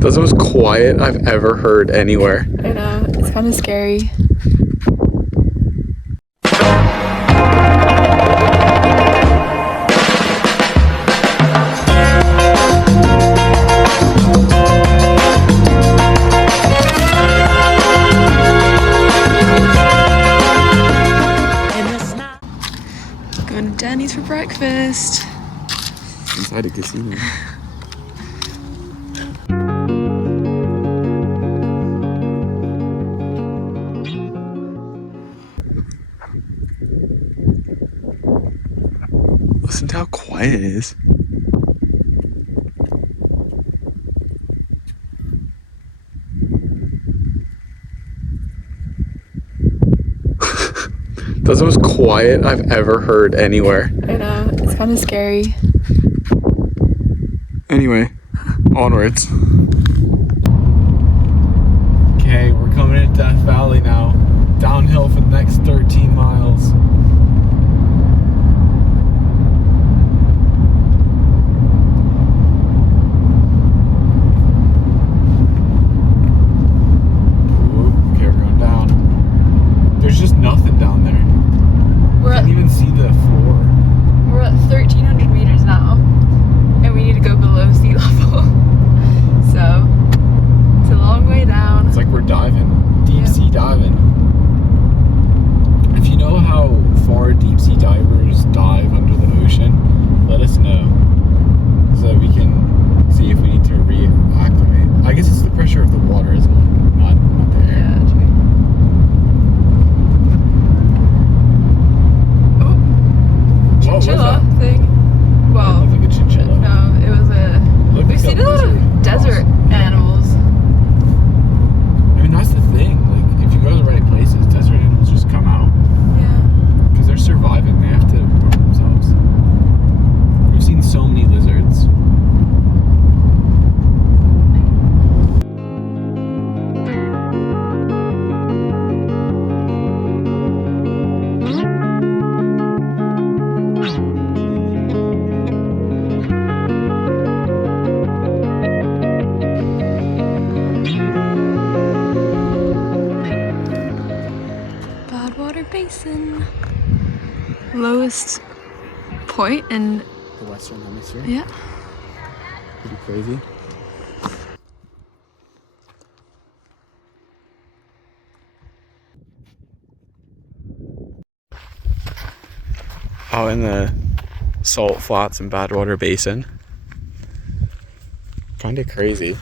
That's the most quiet I've ever heard anywhere. I know, it's kind of scary. Going to Danny's for breakfast. Inside a casino. Listen to how quiet it is. That's the most quiet I've ever heard anywhere. I know, it's kind of scary. Anyway, onwards. Okay, we're coming into Death Valley now. Downhill for the next 13 miles. Okay, we're going down. There's just nothing down there. We're Can't even see the floor. We're at 1,300 meters now, and we need to go below sea level. So, it's a long way down. It's like we're diving, deep sea diving. If you know how far deep sea divers dive under the ocean, let us know so that we can see if we need to reacclimate. I guess it's the pressure of the water, isn't it? Not the air. Yeah, true. Chinchilla thing. Well, It looked like a chinchilla. no, it was a. We've seen a lot of desert animals. I mean, that's the thing. Like, if you go to the right places, desert animals just come out Yeah. because they're surviving. They have to prove themselves. We've seen so many lizards. Basin. Lowest point in The Western Hemisphere. yeah. Pretty crazy. Out in the salt flats and Badwater Basin. Kind of crazy.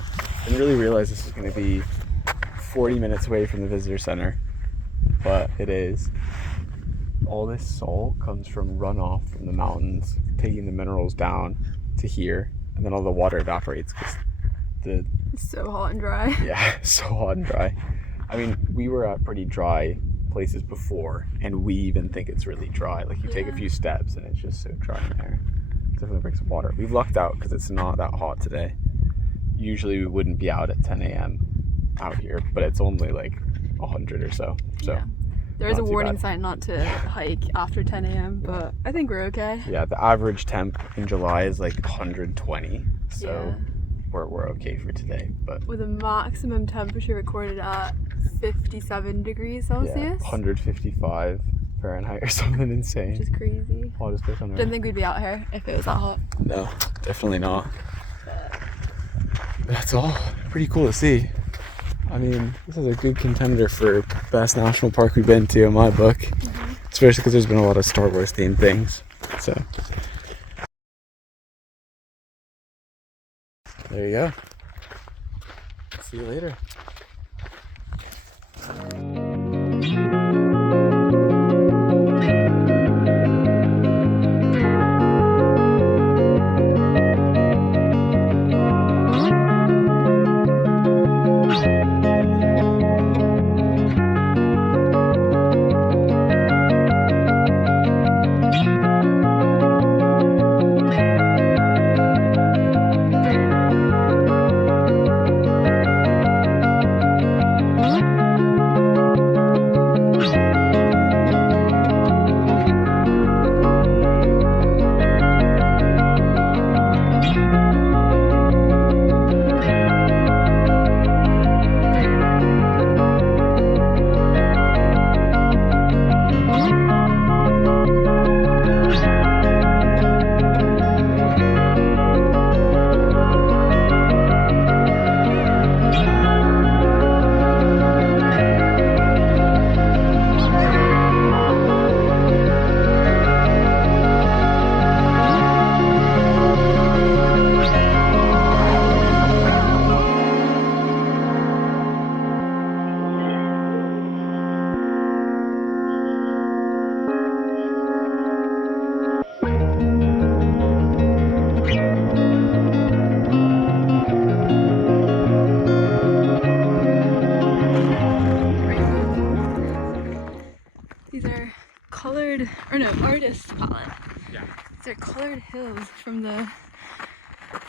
Didn't really realize this was going to be 40 minutes away from the visitor center, but it is. All this salt comes from runoff from the mountains, taking the minerals down to here, and then all the water evaporates because It's so hot and dry. yeah, so hot and dry. I mean, we were at pretty dry places before, and we even think it's really dry. Like, you take a few steps, and it's just so dry in there. Definitely brings some water. We've lucked out because it's not that hot today. Usually, we wouldn't be out at 10 a.m. out here, but it's only like 100 or so. So. Yeah. There is a Not too warning bad. sign not to hike after 10 a.m., but I think we're okay. Yeah, the average temp in July is like 120, so we're okay for today. But With a maximum temperature recorded at 57 degrees yeah, Celsius, 155 Fahrenheit or something insane. which is crazy. Hottest place on earth. Didn't think we'd be out here if it was that hot. No, definitely not. That's all pretty cool to see. I mean, this is a good contender for best national park we've been to in my book, especially because there's been a lot of Star Wars themed things. So there you go. See you later.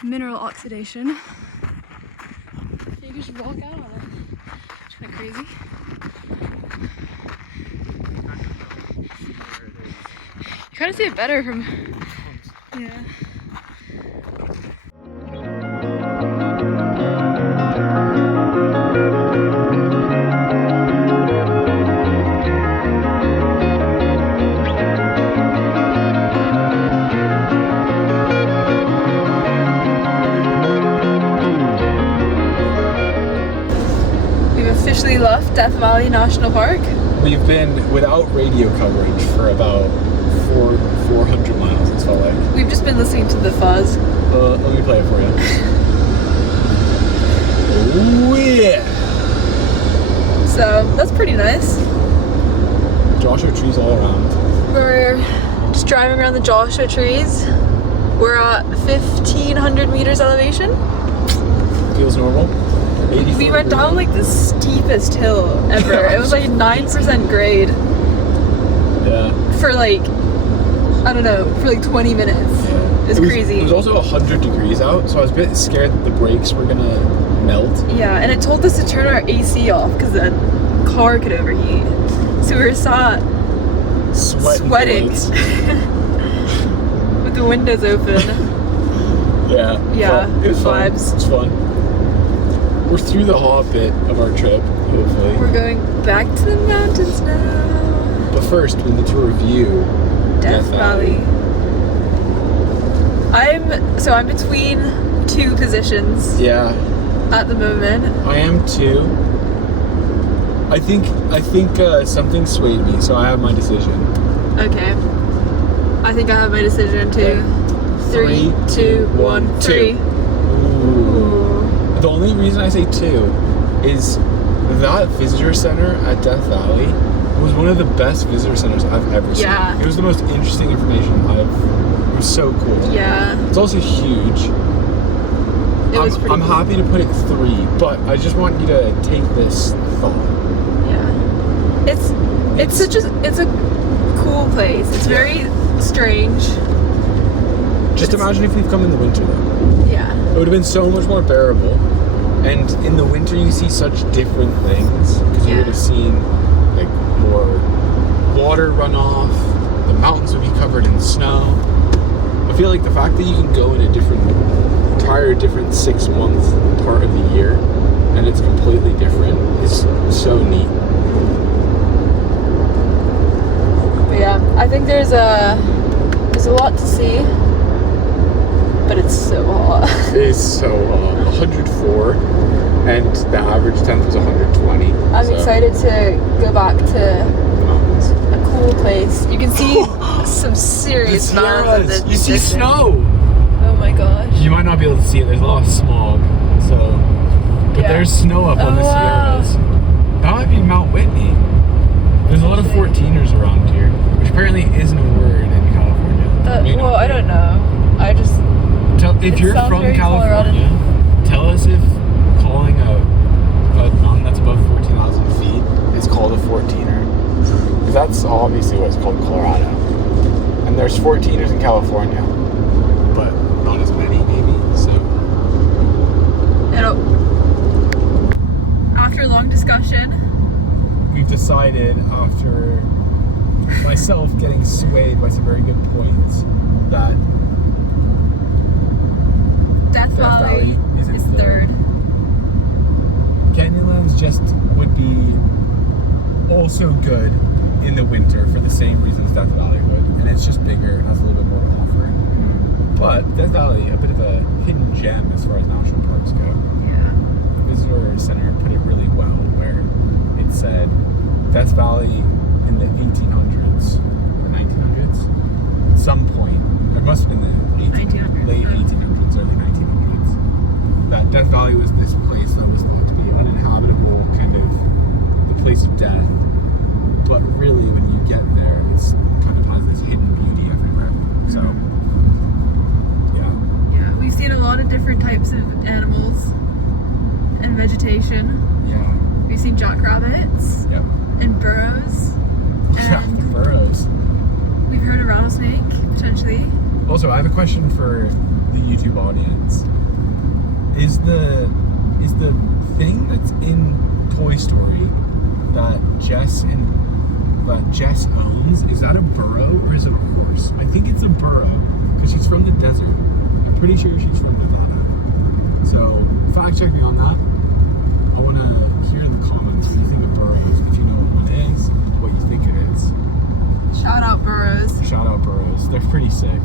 mineral oxidation. You can just walk out on it. It's kind of crazy. You kind of see it better from. Yeah. Officially left Death Valley National Park. We've been without radio coverage for about 400 miles, it's felt like. We've just been listening to the fuzz. Let me play it for you. Oh yeah! So that's pretty nice. Joshua trees all around. We're just driving around the Joshua trees. We're at 1,500 meters elevation. Feels normal. We went down like the steepest hill ever. It was like 9% grade. Yeah. For like, I don't know, for like 20 minutes. Yeah. It's crazy. It was also 100 degrees out, so I was a bit scared that the brakes were gonna melt. Yeah, and it told us to turn our AC off because the car could overheat. So we were sat sweating with the windows open. Yeah. Yeah. It was fun. Vibes. It's fun. We're through the hot bit of our trip, hopefully. We're going back to the mountains now. But first, we need to review Death Valley. I'm between two positions. Yeah. At the moment. I am too. I think something swayed me, so I have my decision. Okay. I think I have my decision too. Okay. 3, 2, 1, 3. Ooh. The only reason I say 2 is that visitor center at Death Valley was one of the best visitor centers I've ever seen. Yeah. It was the most interesting information it was so cool. Yeah. It's also huge. It was pretty I'm cool. happy to put it 3, but I just want you to take this thought. Yeah. It's a cool place. It's very strange. Just imagine if we've come in the winter though. Yeah. It would have been so much more bearable. And in the winter you see such different things because you would have seen like more water runoff. The mountains would be covered in snow. I feel like the fact that you can go in a entire different 6-month part of the year and it's completely different is so neat. But yeah, I think there's a lot to see. But it's so hot. It is so hot. 104, and the average temp was 120. I'm excited to go back to the mountains. A cool place. You can see some serious mountains. You see snow. Oh my gosh. You might not be able to see it. There's a lot of smog. But there's snow up on the Sierras. That might be Mount Whitney. There's a lot of 14ers around here, which apparently isn't a word in California. Well, I don't know. I just. If you're from California, tell us if calling a mountain that's above 14,000 feet is called a 14er. Because that's obviously what it's called in Colorado. And there's 14ers in California, but not as many maybe, so. After a long discussion, we've decided after myself getting swayed by some very good points that Death Valley is third. Canyonlands just would be also good in the winter for the same reasons Death Valley would, and it's just bigger and has a little bit more to offer. But Death Valley, a bit of a hidden gem as far as national parks go. Yeah. The visitor center put it really well, where it said Death Valley in the 1800s or 1900s, at some point. It must have been the late 1800s, early 1900s. That Death Valley was this place that was thought to be uninhabitable, kind of the place of death. But really, when you get there, it's kind of has this hidden beauty everywhere. So, yeah. Yeah, we've seen a lot of different types of animals and vegetation. Yeah. We've seen jackrabbits. Yep. And burros. Yeah, the burros. We've heard a rattlesnake, potentially. Also, I have a question for the YouTube audience. Is the thing that's in Toy Story that Jess owns, is that a burro or is it a horse? I think it's a burro because she's from the desert. I'm pretty sure she's from Nevada. So fact check me on that. I want to hear in the comments what you think of burros. If you know what one is, what you think it is. Shout out burros. Shout out burros. They're pretty sick.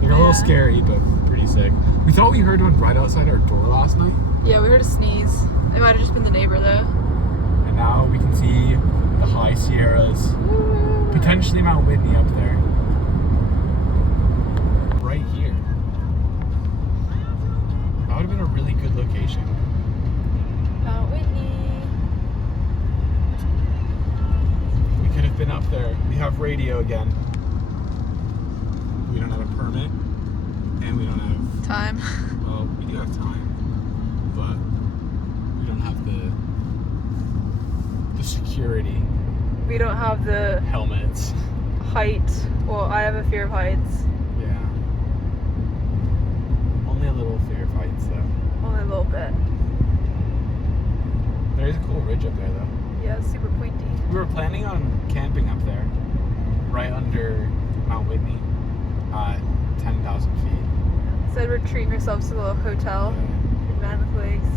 They're a little scary, but pretty sick. We thought we heard one right outside our door last night. Yeah, we heard a sneeze. It might have just been the neighbor though. And now we can see the high Sierras. Potentially Mount Whitney up there. Right here. That would have been a really good location. Mount Whitney. We could have been up there. We have radio again. We don't have a permit. And we don't have... Time. Well, we do have time. But we don't have the security. We don't have the Helmets. height. Well, I have a fear of heights. Yeah. Only a little fear of heights though. Only a little bit. There is a cool ridge up there though. Yeah, it's super pointy. We were planning on camping up there, right under Mount Whitney, at 10,000 feet. Said we're treating ourselves to a little hotel in Mammoth Lakes.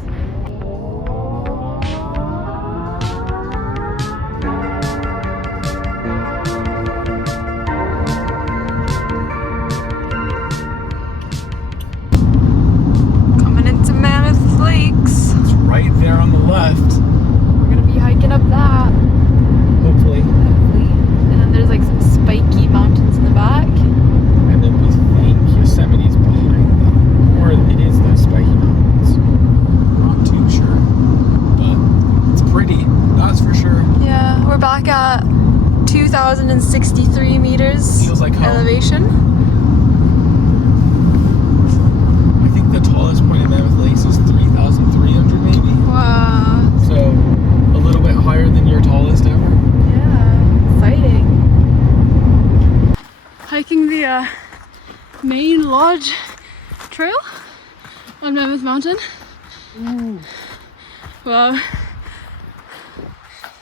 Coming into Mammoth Lakes. It's right there on the left. We're gonna be hiking up that. Hopefully. And then there's like some spiky mountains in the back. And then we think Yosemite's behind them. Or it is those spiky mountains. Not too sure. But it's pretty, that's for sure. Yeah, we're back at 2,063 meters Feels like home. elevation. I think the tallest point in Mammoth Lakes is 3,300 maybe. Wow. So a little bit higher than your tallest ever. Yeah, exciting. Hiking the main lodge trail on Mammoth Mountain. Ooh. Wow.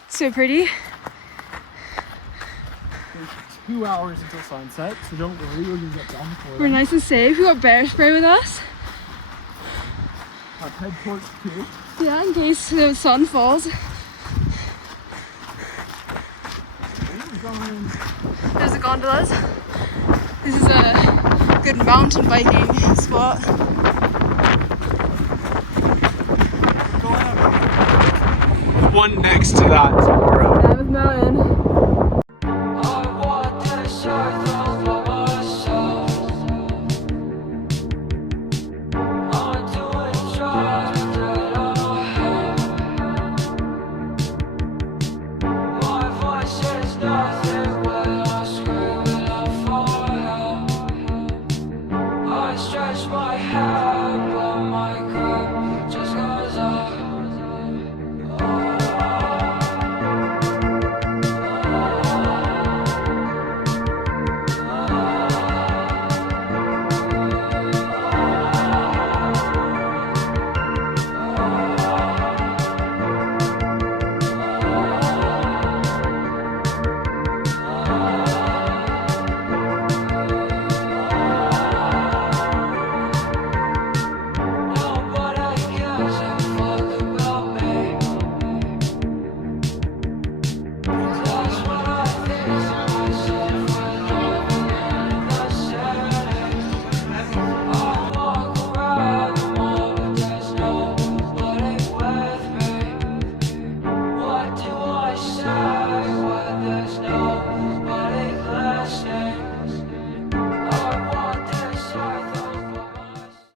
So pretty. 2 hours until sunset, so don't worry, we're gonna get done before We're nice and safe. We got bear spray with us. Have head torch too. Yeah, in case the sun falls. There's the gondolas. This is a good mountain biking spot. The one next to that